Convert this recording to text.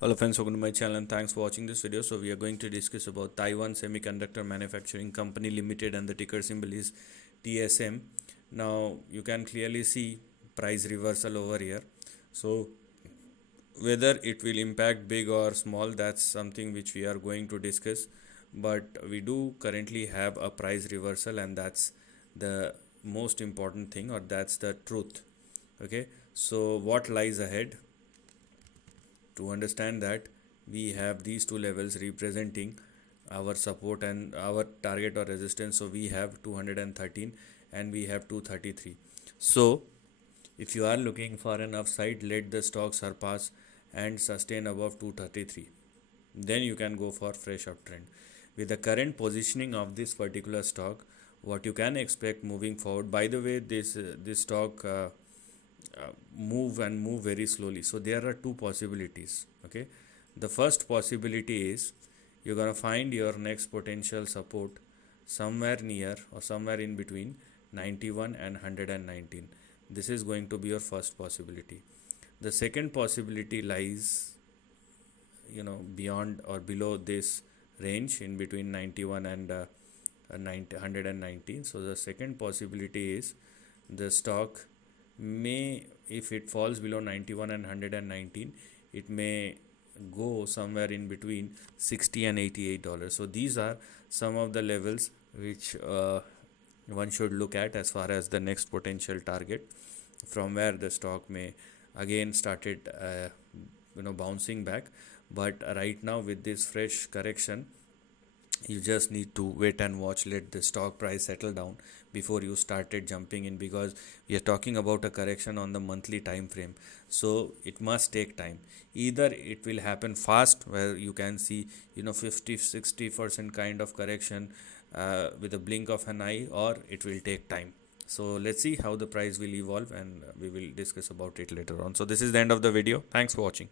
Hello friends, welcome to my channel and thanks for watching this video. So we are going to discuss about Taiwan Semiconductor Manufacturing Company Limited and the ticker symbol is TSM. Now you can clearly see price reversal over here. So whether it will impact big or small, that's something which we are going to discuss. But we do currently have a price reversal and that's the most important thing, or that's the truth. Okay, so what lies ahead? To understand that, we have these two levels representing our support and our target or resistance. So we have 213 and we have 233. So if you are looking for an upside, let the stock surpass and sustain above 233, then you can go for fresh uptrend. With the current positioning of this particular stock, what you can expect moving forward, by the way, this stock move very slowly. So there are two possibilities. Okay, the first possibility is you're gonna find your next potential support somewhere near or somewhere in between 91 and 119. This is going to be your first possibility. The second possibility lies beyond or below this range in between 91 and 119. So the second possibility is the stock may, if it falls below 91 and 119, it may go somewhere in between 60 and $88. So these are some of the levels which one should look at as far as the next potential target, from where the stock may again started bouncing back. But right now, with this fresh correction, you just need to wait and watch, let the stock price settle down before you started jumping in, because we are talking about a correction on the monthly time frame. So it must take time. Either it will happen fast, where you can see 50-60% kind of correction with a blink of an eye, or it will take time. So let's see how the price will evolve, and we will discuss about it later on. So this is the end of the video. Thanks for watching.